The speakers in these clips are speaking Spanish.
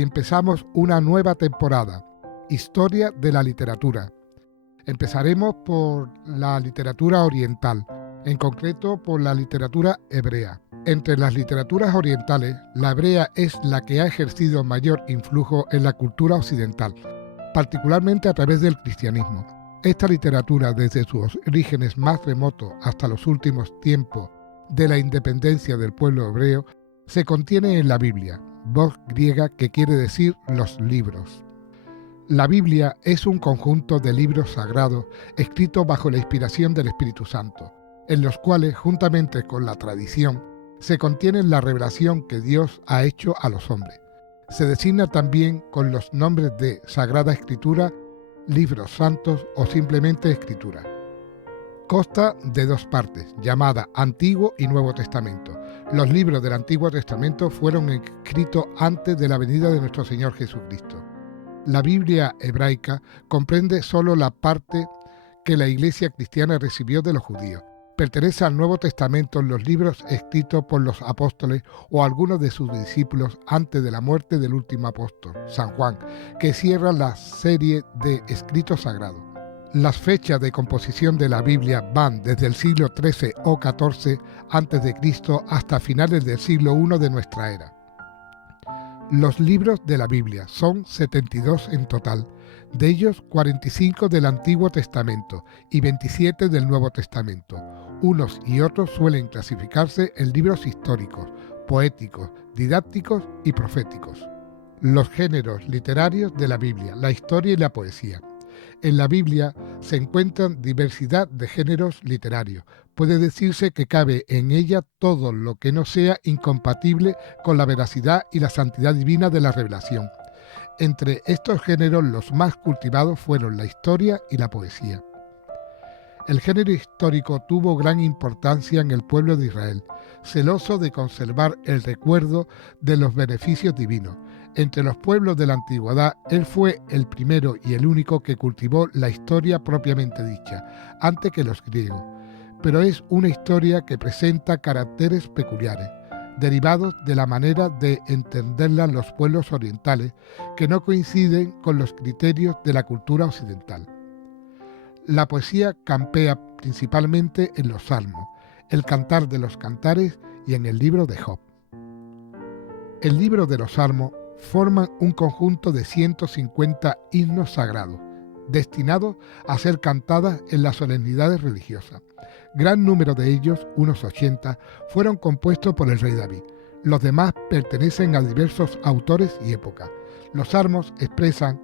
Hoy empezamos una nueva temporada, Historia de la Literatura. Empezaremos por la literatura oriental, en concreto por la literatura hebrea. Entre las literaturas orientales, la hebrea es la que ha ejercido mayor influjo en la cultura occidental, particularmente a través del cristianismo. Esta literatura, desde sus orígenes más remotos hasta los últimos tiempos de la independencia del pueblo hebreo, se contiene en la Biblia, voz griega que quiere decir los libros. La Biblia es un conjunto de libros sagrados escritos bajo la inspiración del Espíritu Santo, en los cuales, juntamente con la tradición, se contiene la revelación que Dios ha hecho a los hombres. Se designa también con los nombres de Sagrada Escritura, libros santos o simplemente Escritura. Consta de dos partes, llamadas Antiguo y Nuevo Testamento. Los libros del Antiguo Testamento fueron escritos antes de la venida de nuestro Señor Jesucristo. La Biblia hebraica comprende solo la parte que la Iglesia cristiana recibió de los judíos. Pertenece al Nuevo Testamento los libros escritos por los apóstoles o algunos de sus discípulos antes de la muerte del último apóstol, San Juan, que cierra la serie de escritos sagrados. Las fechas de composición de la Biblia van desde el siglo XIII o XIV a.C. hasta finales del siglo I de nuestra era. Los libros de la Biblia son 72 en total, de ellos 45 del Antiguo Testamento y 27 del Nuevo Testamento. Unos y otros suelen clasificarse en libros históricos, poéticos, didácticos y proféticos. Los géneros literarios de la Biblia, la historia y la poesía. En la Biblia se encuentran diversidad de géneros literarios. Puede decirse que cabe en ella todo lo que no sea incompatible con la veracidad y la santidad divina de la revelación. Entre estos géneros los más cultivados fueron la historia y la poesía. El género histórico tuvo gran importancia en el pueblo de Israel, celoso de conservar el recuerdo de los beneficios divinos. Entre los pueblos de la antigüedad, él fue el primero y el único que cultivó la historia propiamente dicha, antes que los griegos. Pero es una historia que presenta caracteres peculiares, derivados de la manera de entenderla los pueblos orientales, que no coinciden con los criterios de la cultura occidental. La poesía campea principalmente en los salmos, el cantar de los cantares y en el libro de Job. El libro de los salmos forman un conjunto de 150 himnos sagrados, destinados a ser cantadas en las solemnidades religiosas. Gran número de ellos, unos 80, fueron compuestos por el rey David. Los demás pertenecen a diversos autores y épocas. Los salmos expresan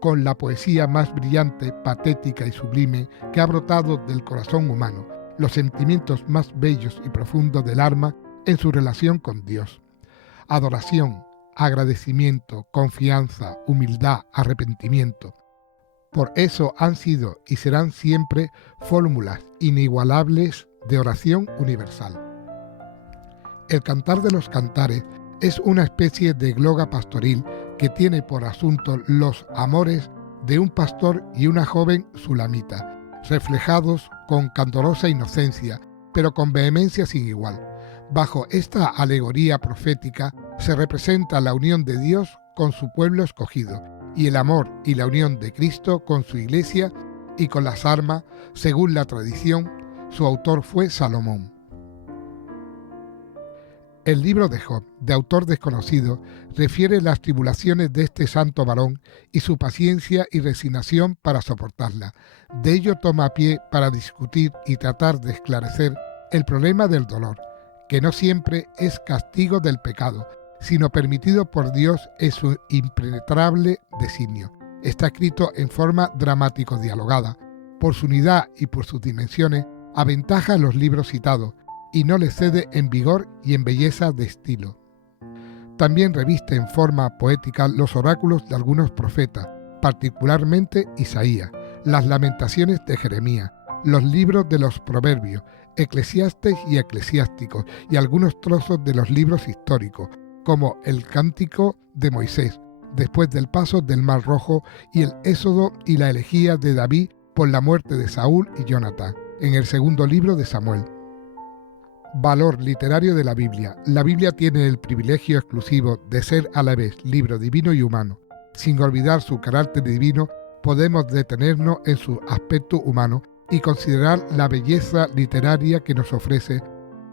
con la poesía más brillante, patética y sublime que ha brotado del corazón humano, los sentimientos más bellos y profundos del alma en su relación con Dios. Adoración, agradecimiento, confianza, humildad, arrepentimiento. Por eso han sido y serán siempre fórmulas inigualables de oración universal. El Cantar de los Cantares es una especie de gloga pastoril que tiene por asunto los amores de un pastor y una joven sulamita, reflejados con candorosa inocencia, pero con vehemencia sin igual. Bajo esta alegoría profética se representa la unión de Dios con su pueblo escogido y el amor y la unión de Cristo con su iglesia y con las almas, según la tradición. Su autor fue Salomón. El libro de Job, de autor desconocido, refiere las tribulaciones de este santo varón y su paciencia y resignación para soportarla. De ello toma pie para discutir y tratar de esclarecer el problema del dolor, que no siempre es castigo del pecado, sino permitido por Dios en su impenetrable designio. Está escrito en forma dramático-dialogada. Por su unidad y por sus dimensiones, aventaja a los libros citados, y no le cede en vigor y en belleza de estilo. También reviste en forma poética los oráculos de algunos profetas, particularmente Isaías, las lamentaciones de Jeremías, los libros de los proverbios, Eclesiastes y Eclesiásticos, y algunos trozos de los libros históricos, como el Cántico de Moisés, después del paso del Mar Rojo, y el Éxodo y la elegía de David por la muerte de Saúl y Jonatán, en el segundo libro de Samuel. Valor literario de la Biblia. La Biblia tiene el privilegio exclusivo de ser a la vez libro divino y humano. Sin olvidar su carácter divino, podemos detenernos en su aspecto humano y considerar la belleza literaria que nos ofrece,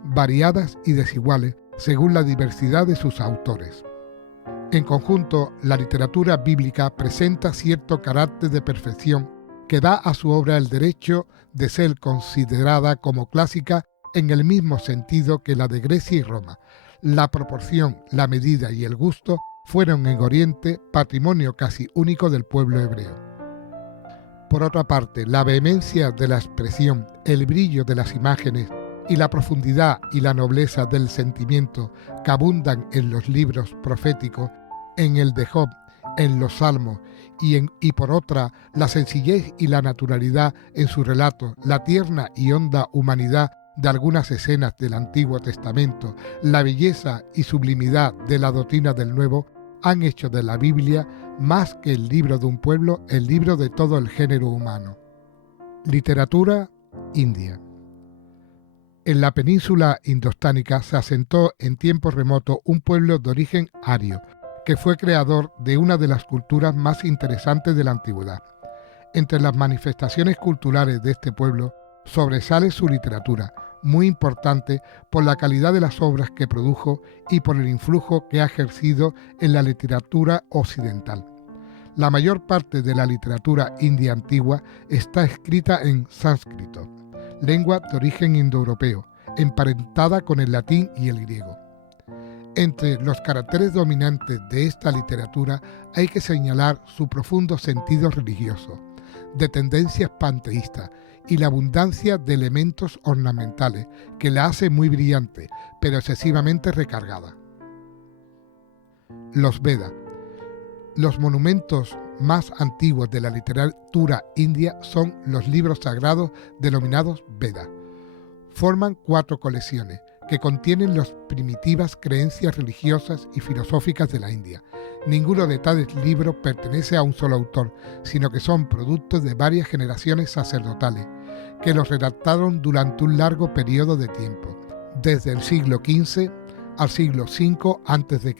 variadas y desiguales según la diversidad de sus autores. En conjunto, la literatura bíblica presenta cierto carácter de perfección que da a su obra el derecho de ser considerada como clásica en el mismo sentido que la de Grecia y Roma. La proporción, la medida y el gusto fueron en Oriente patrimonio casi único del pueblo hebreo. Por otra parte, la vehemencia de la expresión, el brillo de las imágenes y la profundidad y la nobleza del sentimiento que abundan en los libros proféticos, en el de Job, en los Salmos, y por otra, la sencillez y la naturalidad en su relato, la tierna y honda humanidad de algunas escenas del Antiguo Testamento, la belleza y sublimidad de la doctrina del Nuevo, han hecho de la Biblia, más que el libro de un pueblo, el libro de todo el género humano. Literatura india. En la península indostánica se asentó en tiempos remotos un pueblo de origen ario, que fue creador de una de las culturas más interesantes de la antigüedad. Entre las manifestaciones culturales de este pueblo sobresale su literatura, muy importante por la calidad de las obras que produjo y por el influjo que ha ejercido en la literatura occidental. La mayor parte de la literatura india antigua está escrita en sánscrito, lengua de origen indoeuropeo, emparentada con el latín y el griego. Entre los caracteres dominantes de esta literatura hay que señalar su profundo sentido religioso, de tendencias panteístas, y la abundancia de elementos ornamentales que la hace muy brillante, pero excesivamente recargada. Los Vedas. Los monumentos más antiguos de la literatura india son los libros sagrados denominados Vedas. Forman 4 colecciones que contienen las primitivas creencias religiosas y filosóficas de la India. Ninguno de tales libros pertenece a un solo autor, sino que son productos de varias generaciones sacerdotales, que los redactaron durante un largo periodo de tiempo, desde el siglo XV al siglo V a.C.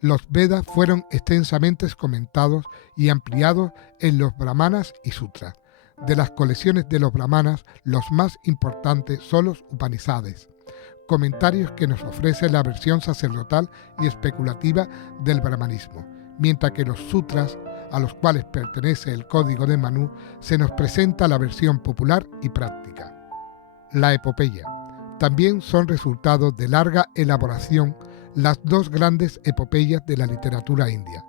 Los Vedas fueron extensamente comentados y ampliados en los Brahmanas y Sutras. De las colecciones de los Brahmanas, los más importantes son los Upanishads, comentarios que nos ofrece la versión sacerdotal y especulativa del brahmanismo, mientras que los Sutras, a los cuales pertenece el Código de Manu, se nos presenta la versión popular y práctica. La epopeya. También son resultado de larga elaboración las 2 grandes epopeyas de la literatura india,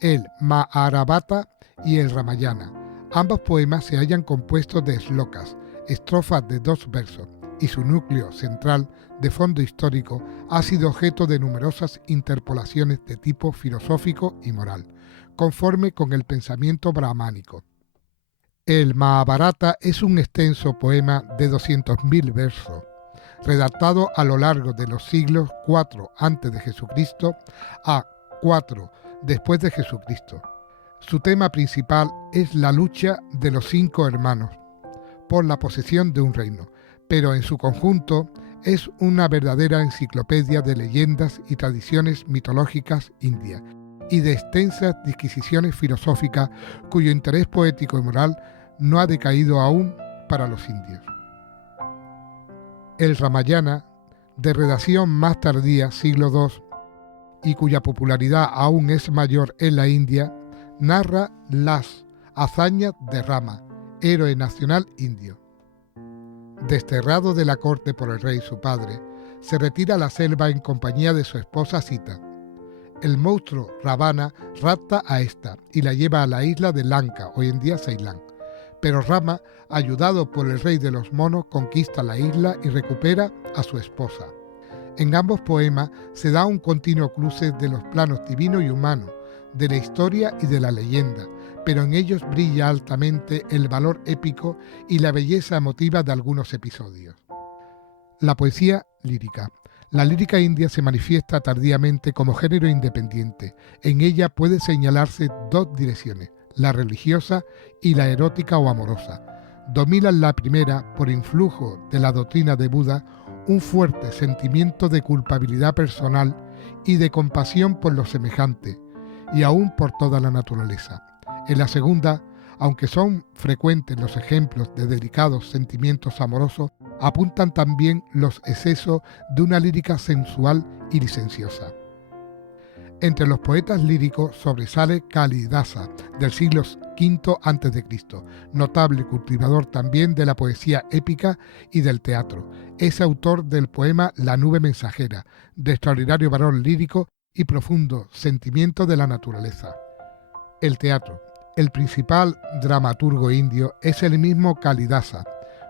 el Mahabharata y el Ramayana. Ambos poemas se hallan compuestos de slokas, estrofas de 2 versos, y su núcleo central, de fondo histórico, ha sido objeto de numerosas interpolaciones de tipo filosófico y moral, conforme con el pensamiento brahmánico. El Mahabharata es un extenso poema de 200.000 versos, redactado a lo largo de los siglos 4 a.C. a 4 después de Jesucristo. Su tema principal es la lucha de los 5 hermanos por la posesión de un reino, pero en su conjunto es una verdadera enciclopedia de leyendas y tradiciones mitológicas indias y de extensas disquisiciones filosóficas cuyo interés poético y moral no ha decaído aún para los indios. El Ramayana, de redacción más tardía, siglo II, y cuya popularidad aún es mayor en la India, narra las hazañas de Rama, héroe nacional indio. Desterrado de la corte por el rey su padre, se retira a la selva en compañía de su esposa Sita. El monstruo Ravana rapta a esta y la lleva a la isla de Lanka, hoy en día Ceilán. Pero Rama, ayudado por el rey de los monos, conquista la isla y recupera a su esposa. En ambos poemas se da un continuo cruce de los planos divino y humano, de la historia y de la leyenda, pero en ellos brilla altamente el valor épico y la belleza emotiva de algunos episodios. La poesía lírica. La lírica india se manifiesta tardíamente como género independiente. En ella puede señalarse 2 direcciones, la religiosa y la erótica o amorosa. Dominan la primera por influjo de la doctrina de Buda un fuerte sentimiento de culpabilidad personal y de compasión por los semejantes, y aún por toda la naturaleza. En la segunda, aunque son frecuentes los ejemplos de delicados sentimientos amorosos, apuntan también los excesos de una lírica sensual y licenciosa. Entre los poetas líricos sobresale Kalidasa, del siglo V a.C., notable cultivador también de la poesía épica y del teatro. Es autor del poema La nube mensajera, de extraordinario valor lírico y profundo sentimiento de la naturaleza. El teatro. El principal dramaturgo indio es el mismo Kalidasa,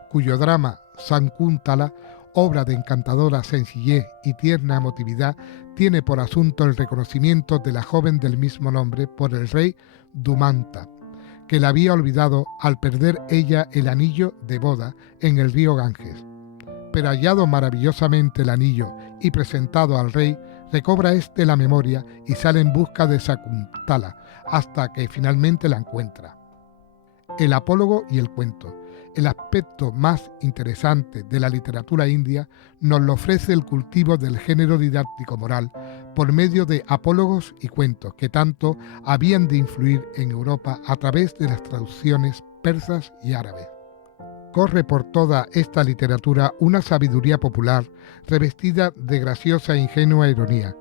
cuyo drama Sakuntala, obra de encantadora sencillez y tierna emotividad, tiene por asunto el reconocimiento de la joven del mismo nombre por el rey Dumanta, que la había olvidado al perder ella el anillo de boda en el río Ganges. Pero hallado maravillosamente el anillo y presentado al rey, recobra éste la memoria y sale en busca de Sakuntala, hasta que finalmente la encuentra. El apólogo y el cuento. El aspecto más interesante de la literatura india nos lo ofrece el cultivo del género didáctico moral por medio de apólogos y cuentos que tanto habían de influir en Europa a través de las traducciones persas y árabes. Corre por toda esta literatura una sabiduría popular revestida de graciosa e ingenua ironía.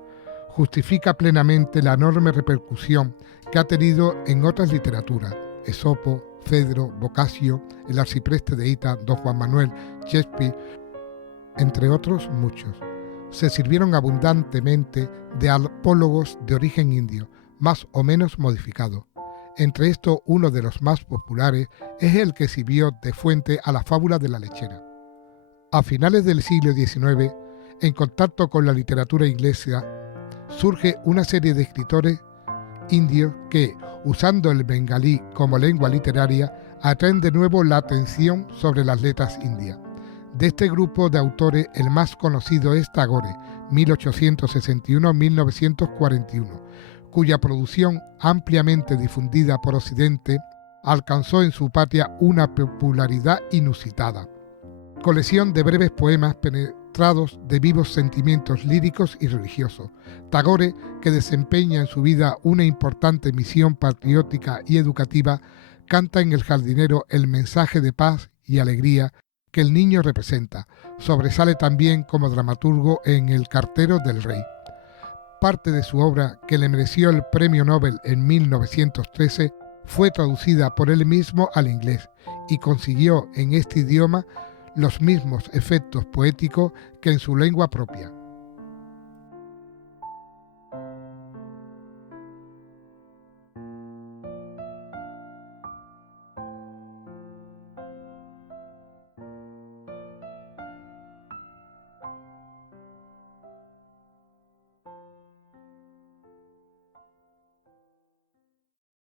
Justifica plenamente la enorme repercusión que ha tenido en otras literaturas, Esopo, Fedro, Boccaccio, el arcipreste de Ita, don Juan Manuel, Shakespeare, entre otros muchos. Se sirvieron abundantemente de apólogos de origen indio, más o menos modificados. Entre estos, uno de los más populares es el que sirvió de fuente a la fábula de la lechera. A finales del siglo XIX, en contacto con la literatura inglesa, surge una serie de escritores indios que, usando el bengalí como lengua literaria, atraen de nuevo la atención sobre las letras indias. De este grupo de autores, el más conocido es Tagore, 1861-1941, cuya producción, ampliamente difundida por Occidente, alcanzó en su patria una popularidad inusitada. Colección de breves poemas penetrados de vivos sentimientos líricos y religiosos. Tagore, que desempeña en su vida una importante misión patriótica y educativa, canta en El jardinero el mensaje de paz y alegría que el niño representa. Sobresale también como dramaturgo en El cartero del rey. Parte de su obra, que le mereció el Premio Nobel en 1913, fue traducida por él mismo al inglés y consiguió en este idioma los mismos efectos poéticos que en su lengua propia.